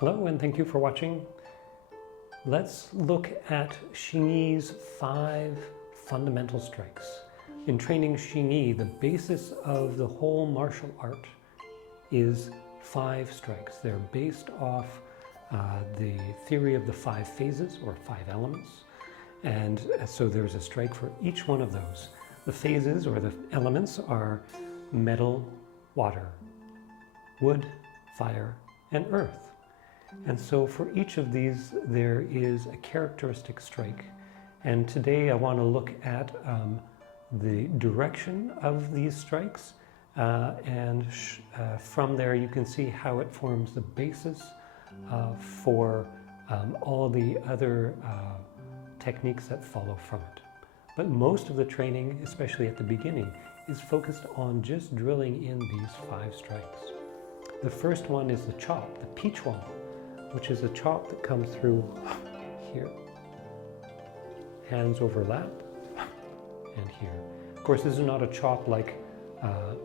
Hello and thank you for watching. Let's look at Xingyi's 5 fundamental strikes. In training Xingyi, the basis of the whole martial art is 5 strikes. They're based off the theory of the 5 phases or 5 elements. And so there's a strike for each one of those. The phases or the elements are metal, water, wood, fire, and earth. And so for each of these, there is a characteristic strike. And today I want to look at the direction of these strikes. From there you can see how it forms the basis for all the other techniques that follow from it. But most of the training, especially at the beginning, is focused on just drilling in these 5 strikes. The first one is the chop, the pichuan, which is a chop that comes through here. Hands overlap, and here. Of course, this is not a chop like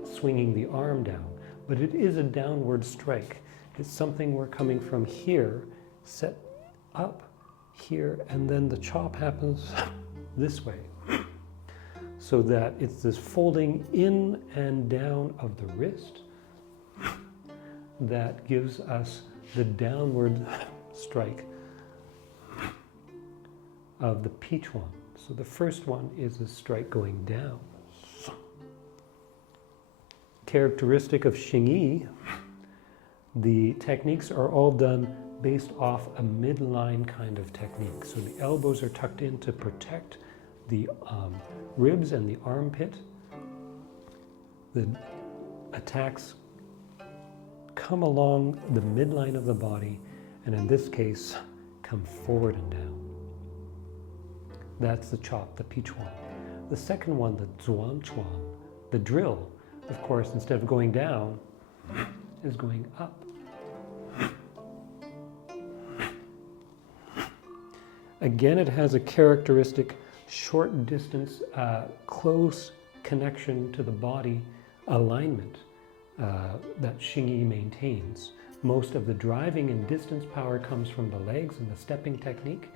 swinging the arm down, but it is a downward strike. It's something we're coming from here, set up here, and then the chop happens this way. So that it's this folding in and down of the wrist that gives us the downward strike of the pichuan. So the first one is a strike going down. Characteristic of Xingyi, the techniques are all done based off a midline kind of technique. So the elbows are tucked in to protect the ribs and the armpit. The attacks come along the midline of the body, and in this case, come forward and down. That's the chop, the pichuan. The second one, the zuanchuan, the drill, of course, instead of going down, is going up. Again, it has a characteristic short distance, close connection to the body alignment that Xingyi maintains. Most of the driving and distance power comes from the legs and the stepping technique,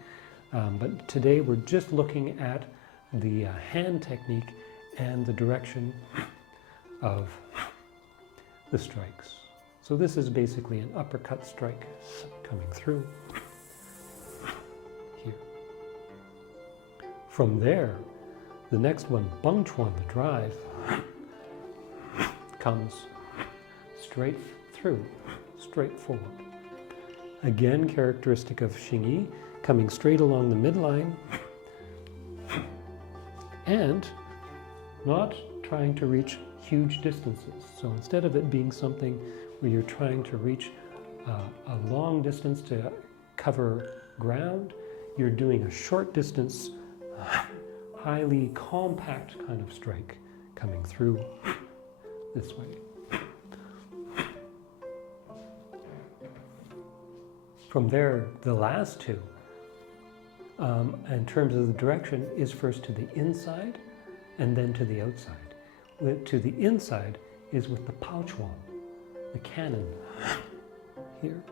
but today we're just looking at the hand technique and the direction of the strikes. So this is basically an uppercut strike coming through here. From there, the next one, bangchuan, the drive, comes straight through, straight forward. Again, characteristic of Xingyi, coming straight along the midline and not trying to reach huge distances. So instead of it being something where you're trying to reach a long distance to cover ground, you're doing a short distance, highly compact kind of strike coming through this way. From there, the last 2, in terms of the direction, is first to the inside and then to the outside. To the inside is with the paochuan, the cannon, here.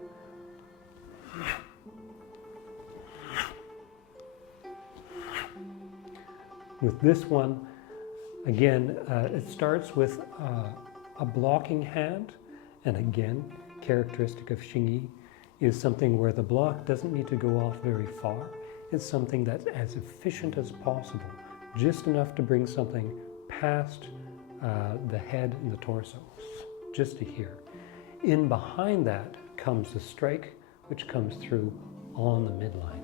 With this one, again, it starts with a blocking hand, and again, characteristic of Xingyi is something where the block doesn't need to go off very far. It's something that's as efficient as possible, just enough to bring something past the head and the torso, just to here. In behind that comes the strike, which comes through on the midline.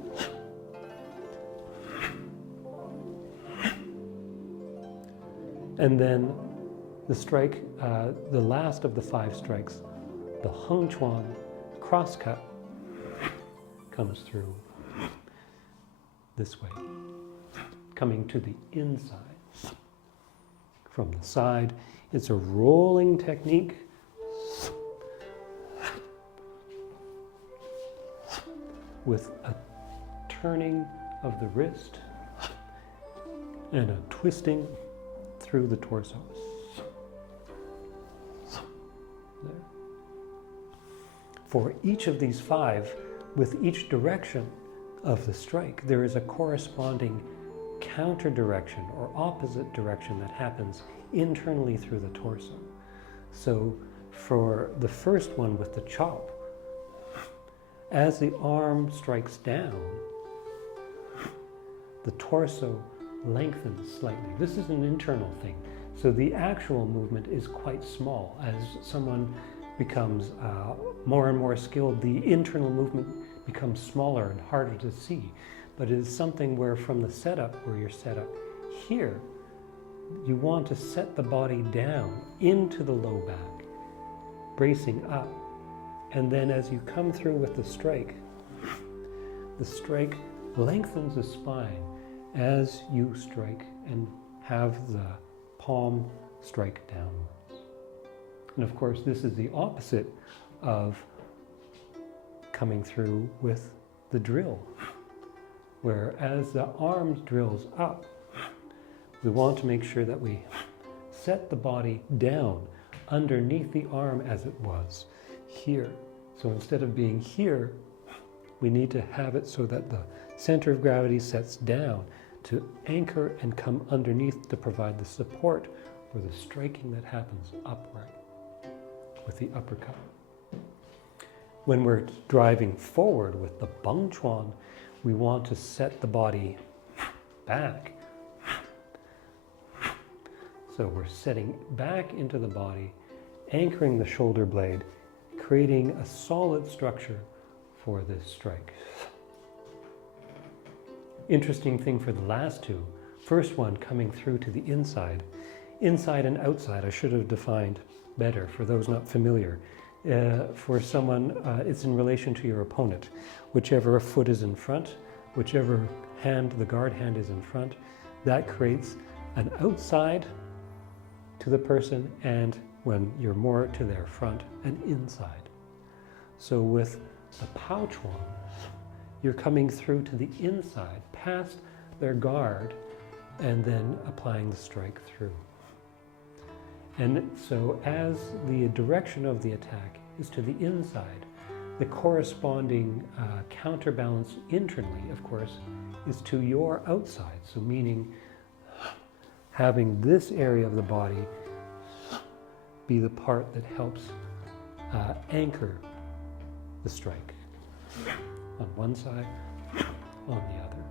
And then the strike, the last of the 5 strikes, the hengchuan, crosscut, comes through this way, coming to the inside. From the side, it's a rolling technique with a turning of the wrist and a twisting through the torso. There. for each of these 5, with each direction of the strike, there is a corresponding counter direction or opposite direction that happens internally through the torso. So for the first one with the chop, as the arm strikes down, the torso lengthens slightly. This is an internal thing. So the actual movement is quite small. As someone becomes more and more skilled, the internal movement becomes smaller and harder to see. But it is something where from the setup, where you're set up here, you want to set the body down into the low back, bracing up. And then as you come through with the strike lengthens the spine as you strike and have the palm strike downwards. And of course, this is the opposite of coming through with the drill, where as the arm drills up, we want to make sure that we set the body down underneath the arm as it was here. So instead of being here, we need to have it so that the center of gravity sets down to anchor and come underneath to provide the support for the striking that happens upward with the uppercut. When we're driving forward with the Beng Chuan, we want to set the body back. So we're setting back into the body, anchoring the shoulder blade, creating a solid structure for this strike. Interesting thing for the last two. First one coming through to the inside. Inside and outside I should have defined better for those not familiar. For someone, it's in relation to your opponent. Whichever foot is in front, whichever hand, the guard hand is in front, that creates an outside to the person, and when you're more to their front, an inside. So with the Pao Chuan, you're coming through to the inside, past their guard, and then applying the strike through. And so as the direction of the attack is to the inside, the corresponding counterbalance internally, of course, is to your outside. So meaning having this area of the body be the part that helps anchor the strike on one side, on the other.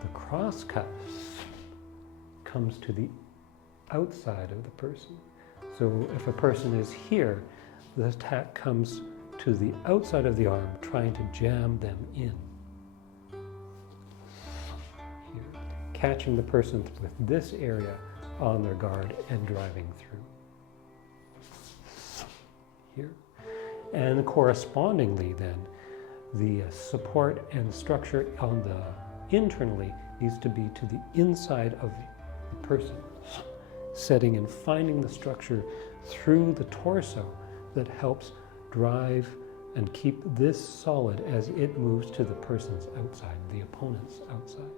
The cross cut comes to the outside of the person. So if a person is here, the attack comes to the outside of the arm, trying to jam them in. Here, catching the person with this area on their guard and driving through. Here. And correspondingly then, the support and structure on the internally needs to be to the inside of the person, setting and finding the structure through the torso that helps drive and keep this solid as it moves to the person's outside, the opponent's outside.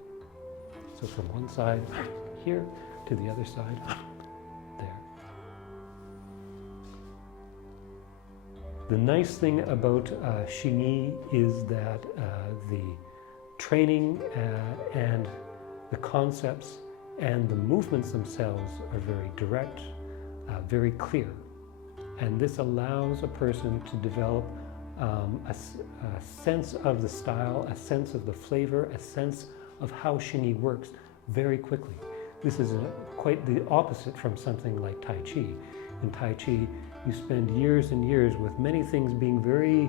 So from one side here to the other side there. The nice thing about Xingyi is that the training and the concepts and the movements themselves are very direct, very clear. And this allows a person to develop a sense of the style, a sense of the flavor, a sense of how Xingyi works very quickly. This is quite the opposite from something like Tai Chi. In Tai Chi, you spend years and years with many things being very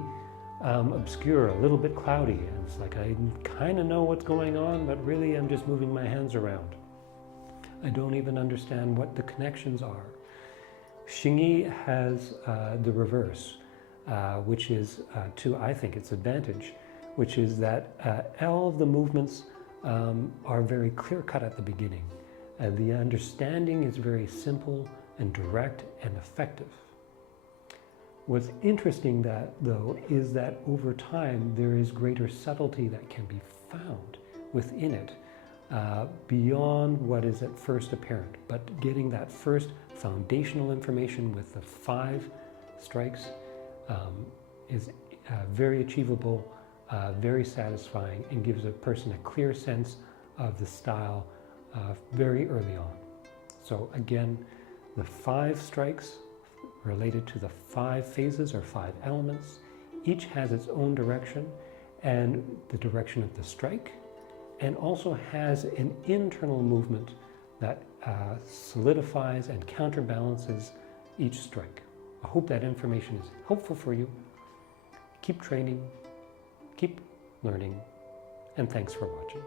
obscure, a little bit cloudy. And it's like, I kind of know what's going on, but really I'm just moving my hands around. I don't even understand what the connections are. Xingyi has the reverse, which is to, I think, its advantage, which is that all of the movements are very clear-cut at the beginning. And the understanding is very simple and direct and effective. What's interesting though, is that over time there is greater subtlety that can be found within it, beyond what is at first apparent. But getting that first foundational information with the 5 strikes is very achievable, very satisfying, and gives a person a clear sense of the style very early on. So again, the 5 strikes related to the 5 phases or 5 elements, each has its own direction and the direction of the strike, and also has an internal movement that solidifies and counterbalances each strike. I hope that information is helpful for you. Keep training, keep learning, and thanks for watching.